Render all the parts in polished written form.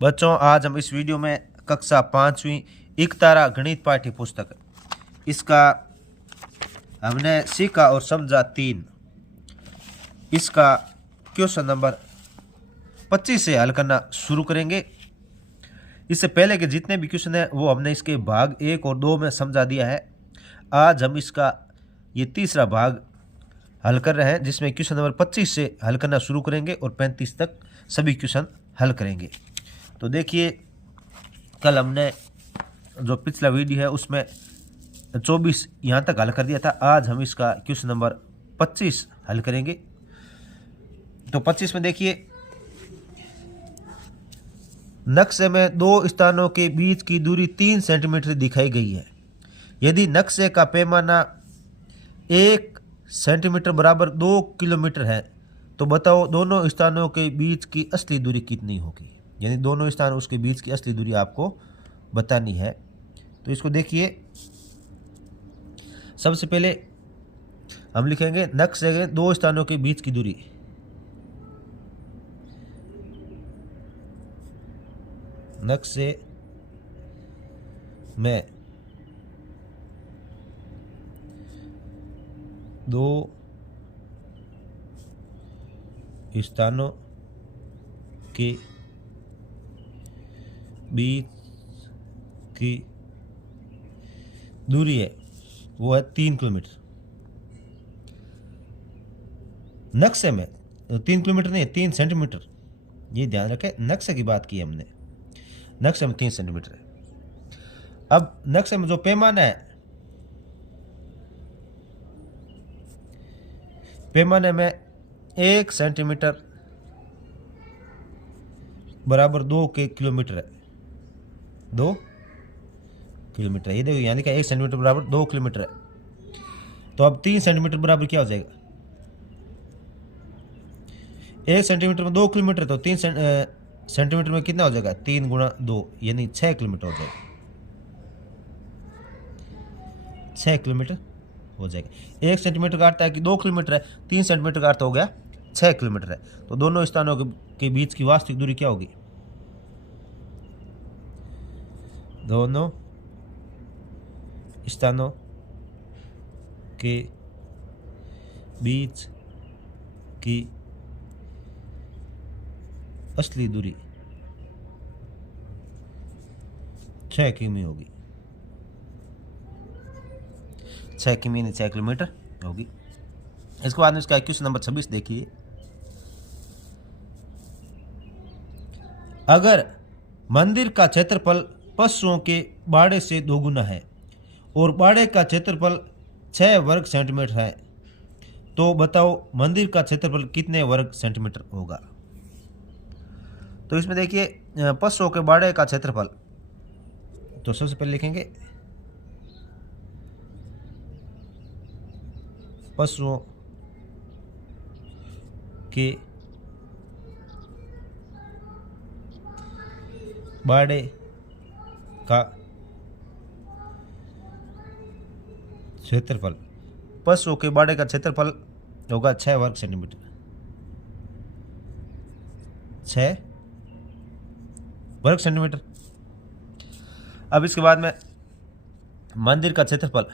बच्चों, आज हम इस वीडियो में कक्षा 5वीं एकतारा गणित पाठ्य पुस्तक इसका हमने सीखा और समझा 3 इसका क्वेश्चन नंबर 25 से हल करना शुरू करेंगे। इससे पहले के जितने भी क्वेश्चन हैं वो हमने इसके भाग 1 और 2 में समझा दिया है। आज हम इसका ये तीसरा भाग हल कर रहे हैं, जिसमें क्वेश्चन नंबर 25 से हल करना शुरू करेंगे और 35 तक सभी क्वेश्चन हल करेंगे। तो देखिए, कल हमने जो पिछला वीडियो है उसमें 24 यहाँ तक हल कर दिया था। आज हम इसका क्वेश्चन नंबर 25 हल करेंगे। तो 25 में देखिए, नक्शे में दो स्थानों के बीच की दूरी 3 सेंटीमीटर दिखाई गई है। यदि नक्शे का पैमाना 1 सेंटीमीटर बराबर 2 किलोमीटर है तो बताओ दोनों स्थानों के बीच की असली दूरी कितनी होगी। यानी दोनों स्थान उसके बीच की असली दूरी आपको बतानी है। तो इसको देखिए, सबसे पहले हम लिखेंगे नक्शे के दो स्थानों के बीच की दूरी। नक्शे में दो स्थानों के बीच की दूरी है वो है 3 किलोमीटर। नक्शे में 3 किलोमीटर नहीं, 3 सेंटीमीटर, ये ध्यान रखें। नक्शे की बात की हमने, नक्शे में 3 सेंटीमीटर है। अब नक्शे में जो पैमाना है, पैमाने में 1 सेंटीमीटर बराबर 2 किलोमीटर है। 2 किलोमीटर, ये देखो, यानी कि 1 सेंटीमीटर बराबर 2 किलोमीटर है। तो अब 3 सेंटीमीटर बराबर क्या हो जाएगा? 1 सेंटीमीटर में 2 किलोमीटर, तो 3 सेंटीमीटर में कितना हो जाएगा? 3 गुणा 2 यानी 6 किलोमीटर हो जाएगा। 6 किलोमीटर हो जाएगा। 1 सेंटीमीटर का अर्थ है कि 2 किलोमीटर है, 3 सेंटीमीटर का अर्थ हो गया 6 किलोमीटर है। तो दोनों स्थानों के बीच की वास्तविक दूरी क्या होगी? दोनों स्थानों के बीच की असली दूरी 6 किमी होगी। 6 किमी यानी 6 किलोमीटर होगी। इसके बाद में इसका क्वेश्चन नंबर 26 देखिए। अगर मंदिर का क्षेत्रफल पशुओं के बाड़े से दोगुना है और बाड़े का क्षेत्रफल 6 वर्ग सेंटीमीटर है तो बताओ मंदिर का क्षेत्रफल कितने वर्ग सेंटीमीटर होगा। तो इसमें देखिए, पशुओं के बाड़े का क्षेत्रफल, तो सबसे पहले लिखेंगे पशुओं के बाड़े का क्षेत्रफल, पशुओं के बाड़े का क्षेत्रफल होगा 6 वर्ग सेंटीमीटर। 6 वर्ग सेंटीमीटर। अब इसके बाद में मंदिर का क्षेत्रफल,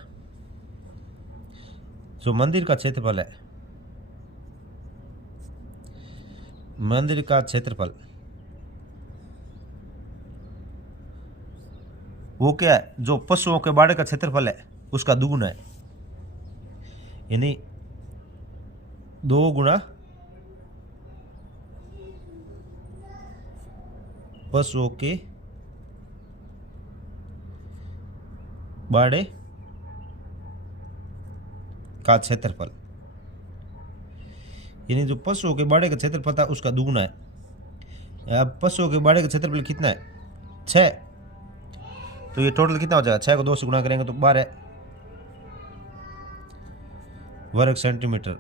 जो मंदिर का क्षेत्रफल है, मंदिर का क्षेत्रफल वो क्या है? जो पशुओं के बाड़े का क्षेत्रफल है उसका दुगुना है, यानी 2 गुणा पशुओं के बाड़े का क्षेत्रफल, यानी जो पशुओं के बाड़े का क्षेत्रफल था उसका दुगुना है। अब पशुओं के बाड़े का क्षेत्रफल कितना है? 6। तो ये टोटल कितना हो जाएगा? 6 को 2 से गुणा करेंगे तो 12 वर्ग सेंटीमीटर।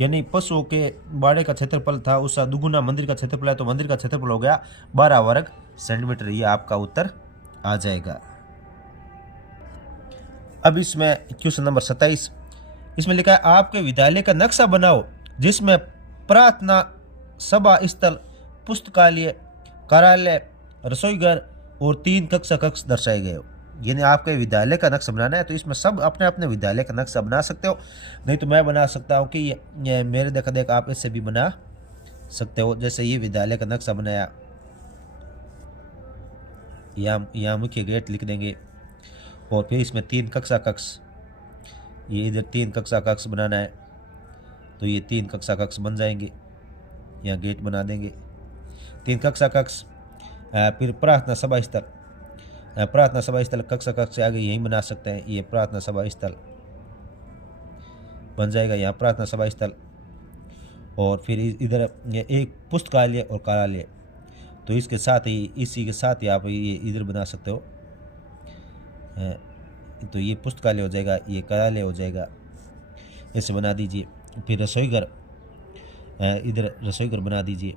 यानी पशुओं के बाड़े का क्षेत्रफल था उसका दुगुना मंदिर का क्षेत्रफल है, तो मंदिर का क्षेत्रफल हो गया 12 वर्ग सेंटीमीटर। ये आपका उत्तर आ जाएगा। अब इसमें क्वेश्चन नंबर 27, इसमें लिखा है आपके विद्यालय का नक्शा बनाओ जिसमें प्रार्थना, सभा स्थल, पुस्तकालय कार्यालय, रसोईघर और 3 कक्षा कक्ष दर्शाए गए हो। यानी आपके विद्यालय का नक्शा बनाना है तो इसमें सब अपने अपने विद्यालय का नक्शा बना सकते हो। नहीं तो मैं बना सकता हूँ कि ये मेरे देखा देख आप इससे भी बना सकते हो। जैसे ये विद्यालय का नक्शा बनाया, यहाँ मुख्य गेट लिख देंगे और फिर इसमें 3 कक्षा कक्ष, ये इधर 3 कक्षा कक्ष बनाना है तो ये 3 कक्षा कक्ष बन जाएंगे। यहाँ गेट बना देंगे 3 कक्षा कक्ष। फिर प्रार्थना सभा स्थल, प्रार्थना सभा स्थल कक्षा कक्ष से आगे यहीं बना सकते हैं। ये प्रार्थना सभा स्थल बन जाएगा, यहाँ प्रार्थना सभा स्थल। और फिर इधर एक पुस्तकालय और कार्यालय, तो इसके साथ ही इसी के साथ ही आप ये इधर बना सकते हो। तो ये पुस्तकालय हो जाएगा, ये कार्यालय हो जाएगा, ऐसे बना दीजिए। फिर रसोईघर, इधर रसोईघर बना दीजिए,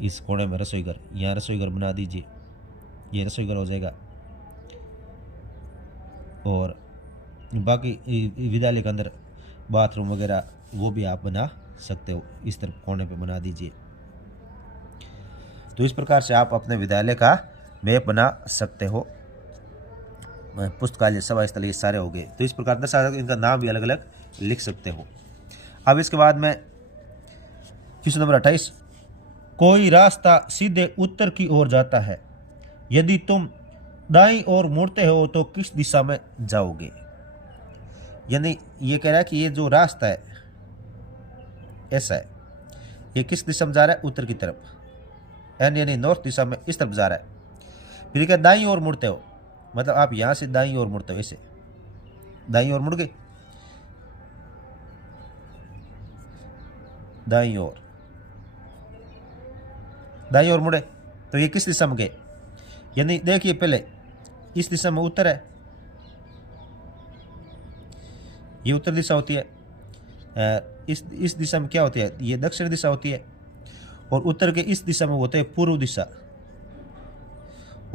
इस कोने में रसोईघर, यहाँ रसोईघर बना दीजिए, ये रसोईघर हो जाएगा। और बाकी विद्यालय के अंदर बाथरूम वगैरह वो भी आप बना सकते हो, इस तरफ कोने पे बना दीजिए। तो इस प्रकार से आप अपने विद्यालय का मैप बना सकते हो। पुस्तकालय, सभा स्थल, ये सारे हो गए। तो इस प्रकार दर्शा इनका नाम भी अलग अलग लिख सकते हो। अब इसके बाद में क्वेश्चन नंबर 28, कोई रास्ता सीधे उत्तर की ओर जाता है, यदि तुम दाईं ओर मुड़ते हो तो किस दिशा में जाओगे। यानी ये कह रहा है कि ये जो रास्ता है ऐसा है, ये किस दिशा में जा रहा है, उत्तर की तरफ, यानी नॉर्थ दिशा में इस तरफ जा रहा है। फिर क्या दाईं ओर मुड़ते हो, मतलब आप यहां से दाईं ओर मुड़ते हो, ऐसे दाईं ओर मुड़ गए, दाईं ओर मुड़े तो ये किस दिशा में गए। यानी देखिए पहले इस दिशा में उत्तर है, ये उत्तर दिशा होती है। इस दिशा में क्या होती है, ये दक्षिण दिशा होती है। और उत्तर के इस दिशा में होते है पूर्व दिशा,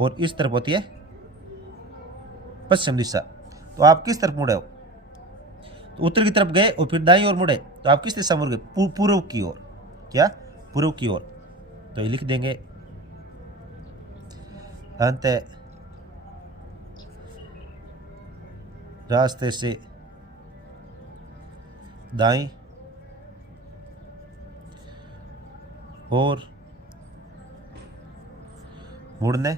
और इस तरफ होती है पश्चिम दिशा। तो आप किस तरफ मुड़े हो, तो उत्तर की तरफ गए और फिर दाईं ओर मुड़े तो आप किस दिशा मुड़ गए, पूर्व की ओर। क्या, पूर्व की ओर। तो ये लिख देंगे अंत रास्ते से दाईं और मुड़ने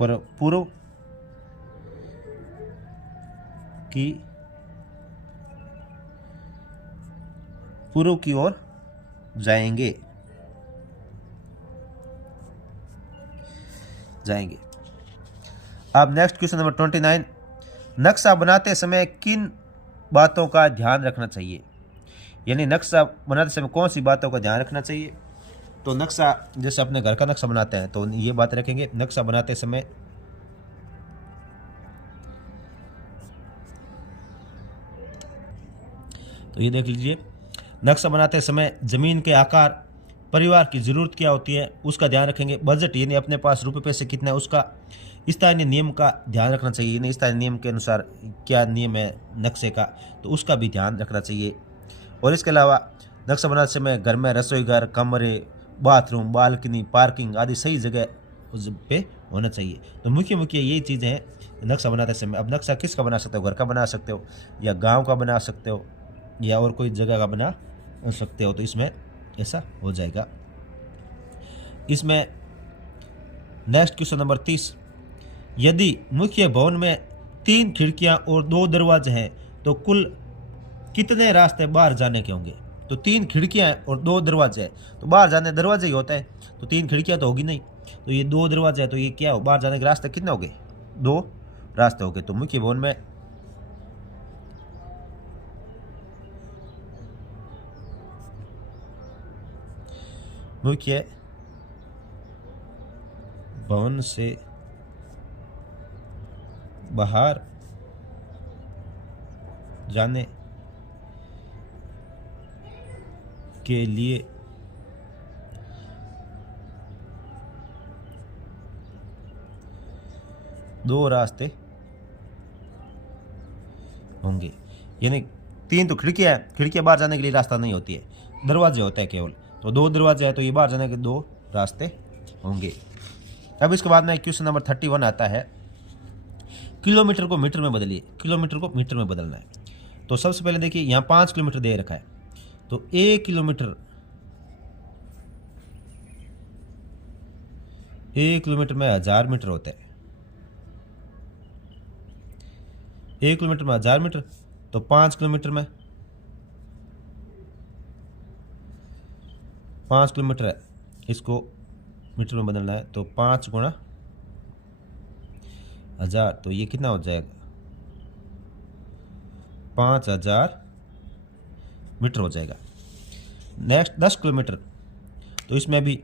पर पूर्व की ओर जाएंगे। अब नेक्स्ट क्वेश्चन नंबर 29, नक्शा बनाते समय किन बातों का ध्यान रखना चाहिए। यानी नक्शा बनाते समय कौन सी बातों का ध्यान रखना चाहिए। तो नक्शा, जैसे अपने घर का नक्शा बनाते हैं तो ये बात रखेंगे नक्शा बनाते समय। तो ये देख लीजिए, नक्शा बनाते समय जमीन के आकार, परिवार की ज़रूरत क्या होती है उसका ध्यान रखेंगे। बजट, यानी अपने पास रुपए पैसे कितना है उसका। स्थानीय नियम का ध्यान रखना चाहिए, यानी स्थानीय नियम के अनुसार क्या नियम है नक्शे का, तो उसका भी ध्यान रखना चाहिए। और इसके अलावा नक्शा बनाते समय घर में रसोईघर, कमरे, बाथरूम, बालकनी, पार्किंग आदि सही जगह उस पे होना चाहिए। तो मुख्य यही चीज़ें हैं नक्शा बनाते समय। अब नक्शा किसका बना सकते हो, घर का बना सकते हो या गाँव का बना सकते हो या और कोई जगह का बना सकते हो, तो इसमें ऐसा हो जाएगा। इसमें नेक्स्ट क्वेश्चन नंबर 30, यदि मुख्य भवन में 3 खिड़कियां और 2 दरवाजे हैं तो कुल कितने रास्ते बाहर जाने के होंगे। तो 3 खिड़कियां और 2 दरवाजे हैं तो बाहर जाने दरवाजे ही होता है, तो 3 खिड़कियां तो होगी नहीं, तो ये 2 दरवाजे हैं, तो ये क्या हो, बाहर जाने के रास्ते कितने हो गए, 2 रास्ते हो गए। तो मुख्य भवन में भवन से बाहर जाने के लिए 2 रास्ते होंगे। यानी 3 तो खिड़कियाँ है, खिड़कियाँ बाहर जाने के लिए रास्ता नहीं होती है, दरवाजे होते हैं केवल। तो 2 दरवाजे हैं, तो ये बाहर जाने के 2 रास्ते होंगे। अब इसके बाद में क्वेश्चन नंबर 31 आता है, किलोमीटर को मीटर में बदलिए। किलोमीटर को मीटर में बदलना है। तो सबसे पहले देखिए यहाँ 5 किलोमीटर दे रखा है, तो 1 किलोमीटर 1 किलोमीटर में 1000 मीटर होता है। 1 किलोमीटर में 1000 मीटर, तो 5 किलोमीटर में 5 किलोमीटर है, इसको मीटर में बदलना है। तो 5 गुणा 1000, तो ये कितना हो जाएगा, 5000 मीटर हो जाएगा। नेक्स्ट 10 किलोमीटर, तो इसमें भी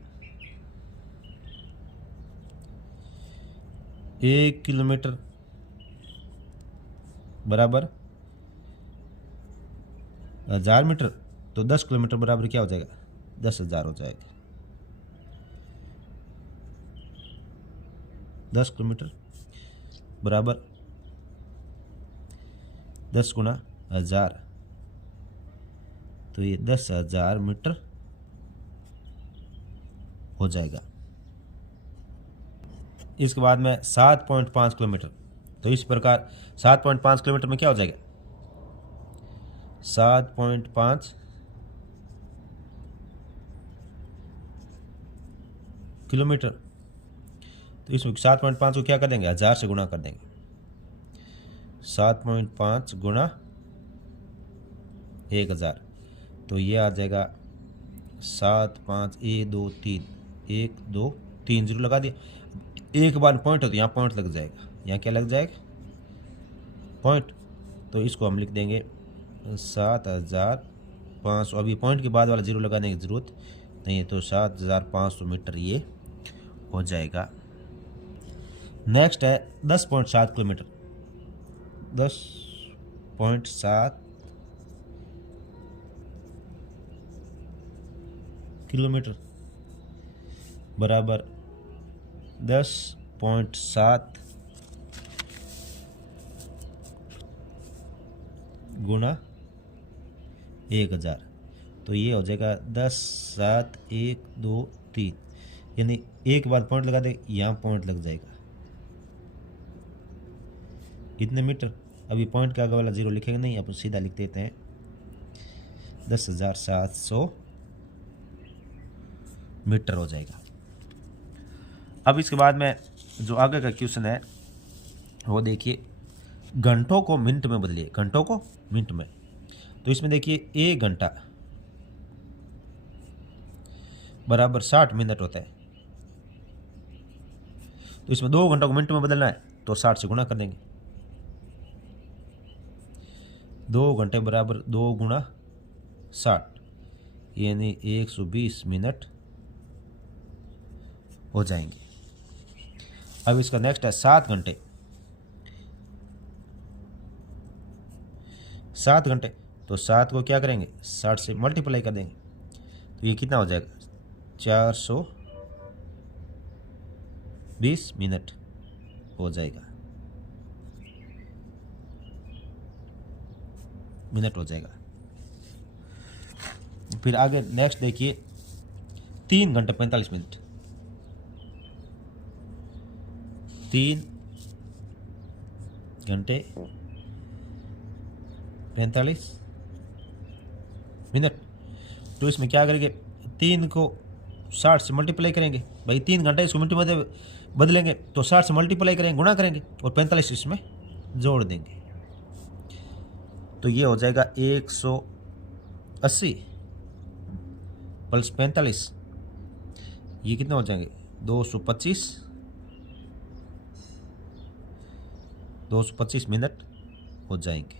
1 किलोमीटर बराबर 1000 मीटर, तो 10 किलोमीटर बराबर क्या हो जाएगा, 10,000 हो जाएगा। 10 किलोमीटर बराबर 10 गुणा 1000, तो ये 10,000 मीटर हो जाएगा। इसके बाद में 7.5 किलोमीटर, तो इस प्रकार 7.5 किलोमीटर में क्या हो जाएगा, 7.5 किलोमीटर, तो इसमें 7.5 को क्या कर देंगे, 1000 से गुणा कर देंगे। 7.5 गुणा 1000, तो ये आ जाएगा 7 5 1 2 3 1 2 3 जीरो लगा दिया। एक बार पॉइंट हो तो यहाँ पॉइंट लग जाएगा, यहाँ क्या लग जाएगा, पॉइंट। तो इसको हम लिख देंगे 7500। अभी पॉइंट के बाद वाला जीरो लगाने की ज़रूरत नहीं है, तो 7500 मीटर ये हो जाएगा। नेक्स्ट है 10.7 किलोमीटर। 10.7 किलोमीटर बराबर 10.7 गुणा 1000, तो ये हो जाएगा 10 7 1 2 3, यानी एक बार पॉइंट लगा दे, यहाँ पॉइंट लग जाएगा। कितने मीटर, अभी पॉइंट के आगे वाला जीरो लिखेंगे नहीं, अपन सीधा लिख देते हैं 10,700 मीटर हो जाएगा। अब इसके बाद में जो आगे का क्वेश्चन है वो देखिए, घंटों को मिनट में बदलिए। घंटों को मिनट में, तो इसमें देखिए 1 घंटा बराबर 60 मिनट होता है। तो इसमें 2 घंटों को मिनट में बदलना है, तो 60 से गुणा कर देंगे। 2 घंटे बराबर 2 गुणा 60, यानी 120 मिनट हो जाएंगे। अब इसका नेक्स्ट है 7 घंटे। 7 घंटे, तो 7 को क्या करेंगे, 60 से मल्टीप्लाई कर देंगे, तो ये कितना हो जाएगा, 420 मिनट हो जाएगा। मिनट हो जाएगा। फिर आगे नेक्स्ट देखिए 3 घंटे 45 मिनट। 3 घंटे 45 मिनट, तो इसमें क्या करेंगे, 3 को 60 से मल्टीप्लाई करेंगे। भाई 3 घंटे इसको मिनट में बदलेंगे, तो 60 से मल्टीप्लाई करेंगे, गुणा करेंगे, और 45 इसमें जोड़ देंगे, तो ये हो जाएगा 180 प्लस 45, ये कितना हो जाएंगे, 225 मिनट हो जाएंगे।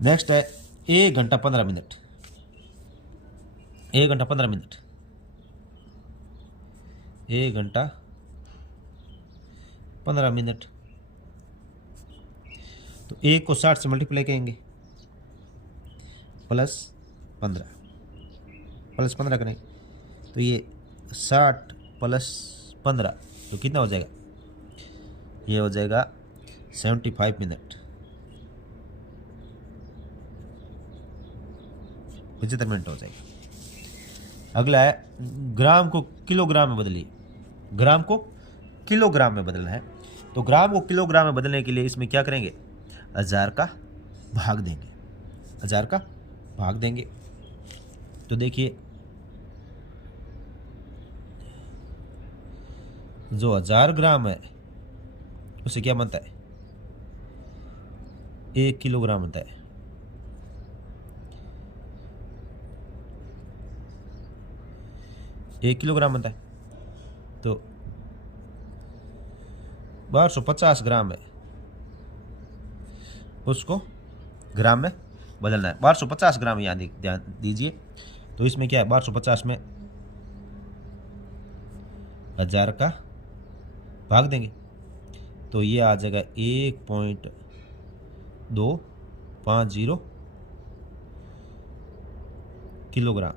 नेक्स्ट है 1 घंटा 15 मिनट। 1 घंटा 15 मिनट, 1 घंटा 15 मिनट, तो 1 को 60 से मल्टीप्लाई करेंगे, प्लस 15 करेंगे, तो ये 60 प्लस 15, तो कितना हो जाएगा, ये हो जाएगा 75 मिनट। मिनट हो जाएगी। अगला है ग्राम को किलोग्राम में बदलिए। ग्राम को किलोग्राम में बदलना है, तो ग्राम को किलोग्राम में बदलने के लिए इसमें क्या करेंगे, 1000 का भाग देंगे, 1000 का भाग देंगे। तो देखिए जो 1000 ग्राम है उसे क्या बनता है, 1 किलोग्राम बनता है। एक किलोग्राम बनता है, तो 1250 ग्राम है, उसको ग्राम में बदलना है। 1250 ग्राम याद ध्यान दीजिए। तो इसमें क्या है, 1250 में 1000 का भाग देंगे, तो ये आ जाएगा 1.250 किलोग्राम।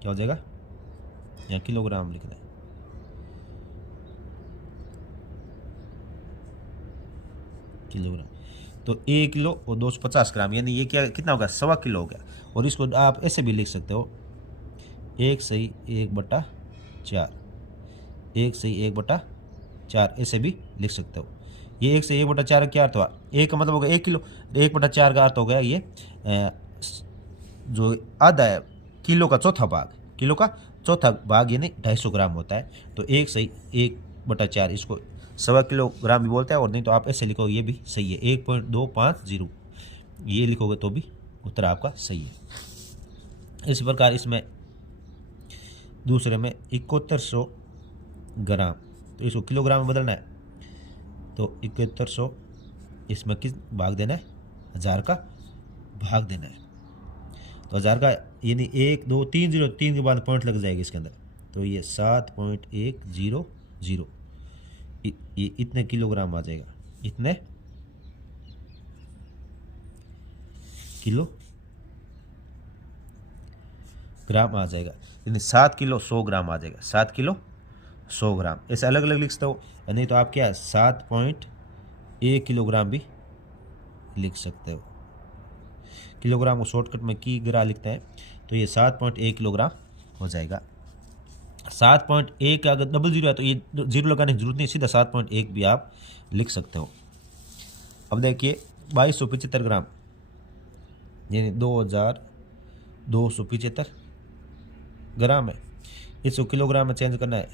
क्या हो जाएगा, यहाँ किलोग्राम लिखना है, किलोग्राम। तो 1 किलो और 250 ग्राम, यानी ये क्या कितना होगा, 1.25 किलो हो गया। और इसको आप ऐसे भी लिख सकते हो, 1/1/4, 1/1/4 ऐसे भी लिख सकते हो। ये 1/1/4 क्या अर्थ हुआ, एक का मतलब होगा 1 किलो, 1/4 का अर्थ हो गया ये जो आधा है, किलो का चौथा भाग, किलो का चौथा भाग यानी 250 ग्राम होता है। तो 1/1/4 इसको 1.25 किलोग्राम भी बोलते हैं, और नहीं तो आप ऐसे लिखो, ये भी सही है, 1.250 ये लिखोगे तो भी उत्तर आपका सही है। इसी प्रकार इसमें दूसरे में 7100 ग्राम, तो इसको किलोग्राम में बदलना है, तो 7100 इसमें किस भाग देना है, 1000 का भाग देना है। तो 1000 का यानी 1 2 3 0 3 के बाद पॉइंट लग जाएगी इसके अंदर, तो ये 7.100 ये इतने किलोग्राम आ जाएगा, इतने किलो ग्राम आ जाएगा, यानी 7 किलो 100 ग्राम आ जाएगा, 7 किलो 100 ग्राम। ऐसे अलग अलग लिख सकते हो, नहीं तो आप क्या 7.1 किलोग्राम भी लिख सकते हो। किलोग्राम को शॉर्टकट में की ग्रा लिखते हैं, तो ये 7.1 किलोग्राम हो जाएगा। 7.1 अगर 00 है तो ये 0 लगाने की जरूरत नहीं, सीधा 7.1 भी आप लिख सकते हो। अब देखिए 2275 ग्राम यानी 2275 ग्राम है, इसको किलोग्राम में चेंज करना है,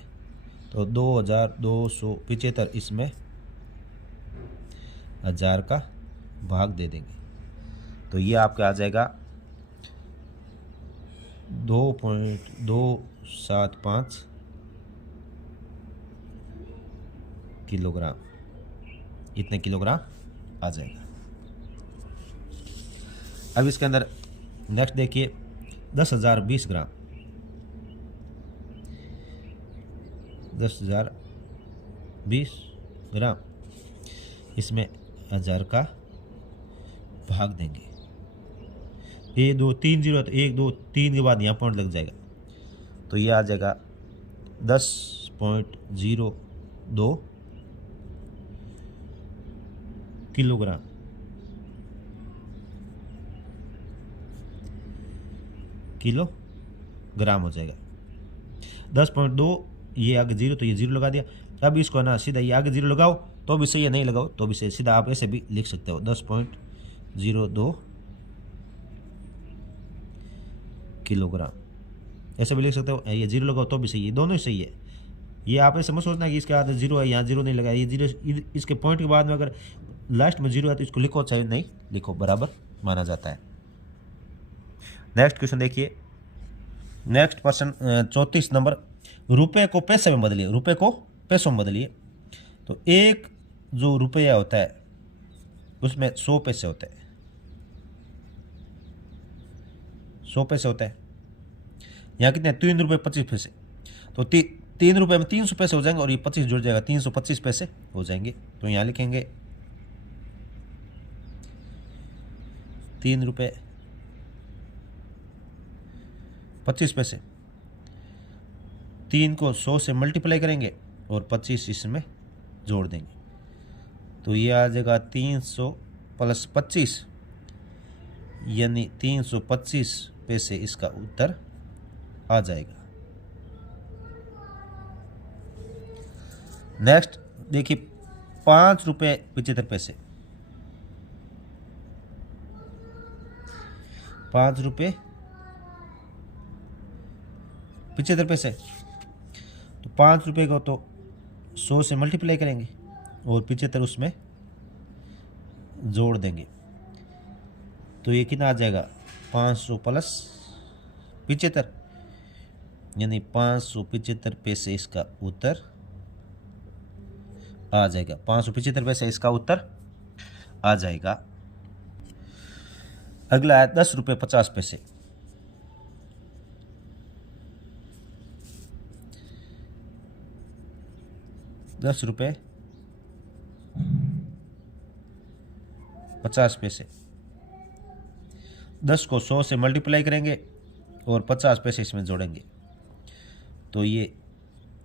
तो 2275 इसमें 1000 का भाग दे देंगे, तो ये आपका आ जाएगा 2.275 किलोग्राम, इतने किलोग्राम आ जाएगा। अब इसके अंदर नेक्स्ट देखिए 10,020 ग्राम, 10,020 ग्राम इसमें 1000 का भाग देंगे, 1 2 3 0 तो 1 2 3 के बाद यहाँ पॉइंट लग जाएगा, तो ये आ जाएगा 10.02 किलोग्राम। किलोग्राम हो जाएगा 10.2, ये आगे 0 तो ये 0 लगा दिया। अब इसको ना सीधा ये आगे 0 लगाओ तो भी सही है, नहीं लगाओ तो भी सही, सीधा आप ऐसे भी लिख सकते हो 10.02 किलोग्राम, ऐसे भी लिख सकते हो। ये 0 लगाओ तो भी सही है, दोनों ही सही है। ये आप ऐसे मत सोचना कि इसके बाद 0 है, यहाँ 0 नहीं लगा, ये 0 इसके पॉइंट के बाद में अगर लास्ट में 0 है तो इसको लिखो, चाहे नहीं लिखो बराबर माना जाता है। नेक्स्ट क्वेश्चन देखिए, नेक्स्ट क्वेश्चन 34 नंबर, रुपए को पैसे में बदलिए, रुपए को पैसों में बदलिए। तो एक जो रुपया होता है उसमें 100 पैसे होते हैं, 100 पैसे होता है, यहाँ कितने 3 रुपये 25 पैसे, तो 3 रुपये में 300 पैसे हो जाएंगे और ये 25 जुड़ जाएगा, 325 पैसे हो जाएंगे। तो यहाँ लिखेंगे 3 रुपये 25 पैसे, 3 को 100 से मल्टीप्लाई करेंगे और 25 इसमें जोड़ देंगे, तो ये आ जाएगा 300 + 25 यानी 325 पैसे इसका उत्तर आ जाएगा। नेक्स्ट देखिए 5 रुपये 75 पैसे, 5 रुपये 75 पैसे। तो 5 रुपये को तो 100 से मल्टीप्लाई करेंगे और 75 उसमें जोड़ देंगे, तो ये कितना आ जाएगा 500 प्लस 75, यानी 575 पैसे इसका उत्तर आ जाएगा। 575 पैसे इसका उत्तर आ जाएगा। अगला है 10 रुपये 50 पैसे। 10 रुपये 50 पैसे। 10 को 100 से मल्टीप्लाई करेंगे और 50 पैसे इसमें जोड़ेंगे, तो ये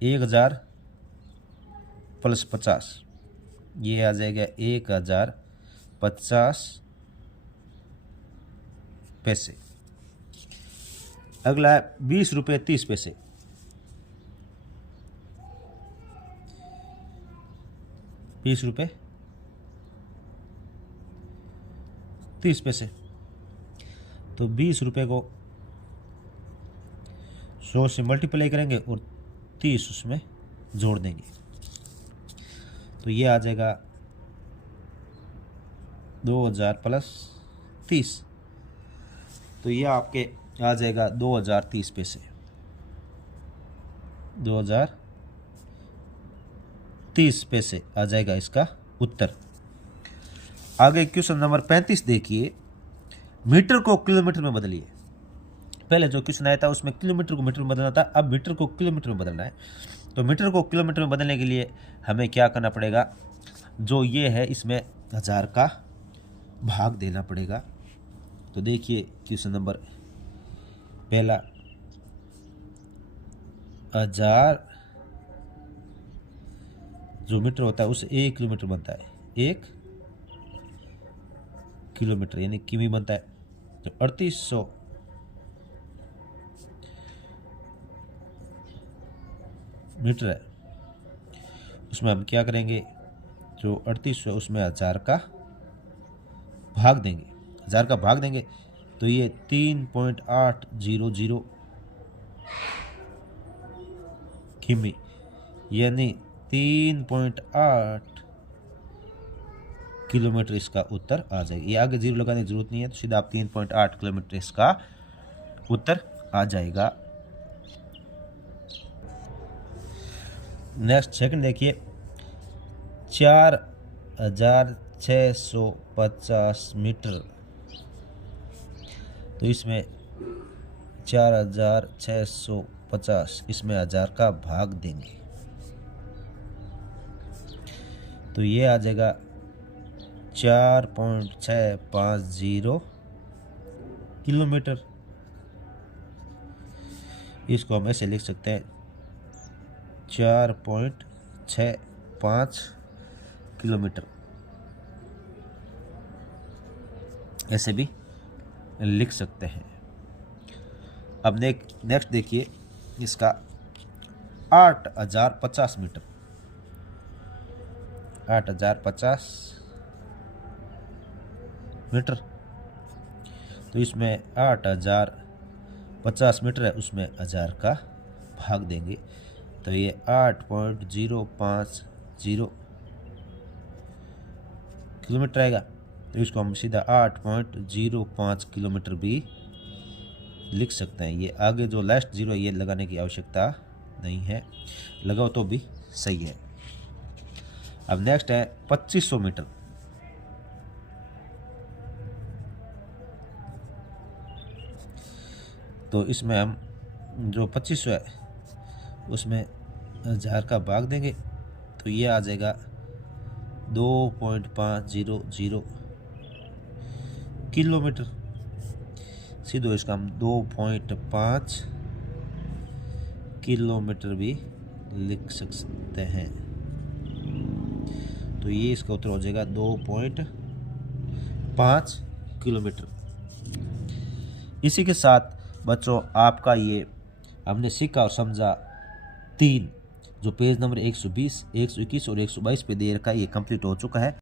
1000 प्लस 50, ये आ जाएगा 1050 पैसे। अगला है 20 रुपये 30 पैसे। 20 रुपये 30 पैसे। तो 20 रुपये को 100 से मल्टीप्लाई करेंगे और 30 उसमें जोड़ देंगे, तो ये आ जाएगा 2000 प्लस 30, तो ये आपके आ जाएगा 2030 पैसे। 2030 पैसे आ जाएगा इसका उत्तर। आगे क्वेश्चन नंबर 35 देखिए, मीटर को किलोमीटर में बदलिए। पहले जो क्वेश्चन आया था उसमें किलोमीटर को मीटर में बदलना था, अब मीटर को किलोमीटर में बदलना है। तो मीटर को किलोमीटर में बदलने के लिए हमें क्या करना पड़ेगा, जो ये है इसमें 1000 का भाग देना पड़ेगा। तो देखिए क्वेश्चन नंबर पहला, 1000 जो मीटर होता है उससे 1 किलोमीटर बनता है, 1 किलोमीटर यानी किमी बनता है। तो 3800 मीटर है, उसमें हम क्या करेंगे, जो 3800 है उसमें 1000 का भाग देंगे, 1000 का भाग देंगे, तो ये 3.800 किमी यानी 3.8 किलोमीटर इसका उत्तर आ जाएगा। ये आगे जीरो लगाने की जरूरत नहीं है, तो सीधा आप 3.8 किलोमीटर इसका उत्तर आ जाएगा। नेक्स्ट सेकंड देखिए, 4650 मीटर। तो इसमें 4650 इसमें 1000 का भाग देंगे, तो ये आ जाएगा 4.650 किलोमीटर। इसको हम ऐसे लिख सकते हैं 4.65 किलोमीटर, ऐसे भी लिख सकते हैं। अब नेक्स्ट देखिए इसका 8050 मीटर। 8050 मीटर, तो इसमें 8050 मीटर है, उसमें 1000 का भाग देंगे, तो ये 8.050 किलोमीटर आएगा। तो इसको हम सीधा 8.05 किलोमीटर भी लिख सकते हैं। ये आगे जो लास्ट जीरो है ये लगाने की आवश्यकता नहीं है, लगाओ तो भी सही है। अब नेक्स्ट है 2500 मीटर। तो इसमें हम जो 2500 है उसमें 1000 का भाग देंगे, तो ये आ जाएगा 2.500 किलोमीटर। सीधो इसका हम 2.5 किलोमीटर भी लिख सकते हैं, तो ये इसका उत्तर हो जाएगा 2.5 किलोमीटर। इसी के साथ बच्चों आपका ये हमने सीखा और समझा 3 जो पेज नंबर 120, 121 और 122 पे दे रखा है ये कंप्लीट हो चुका है।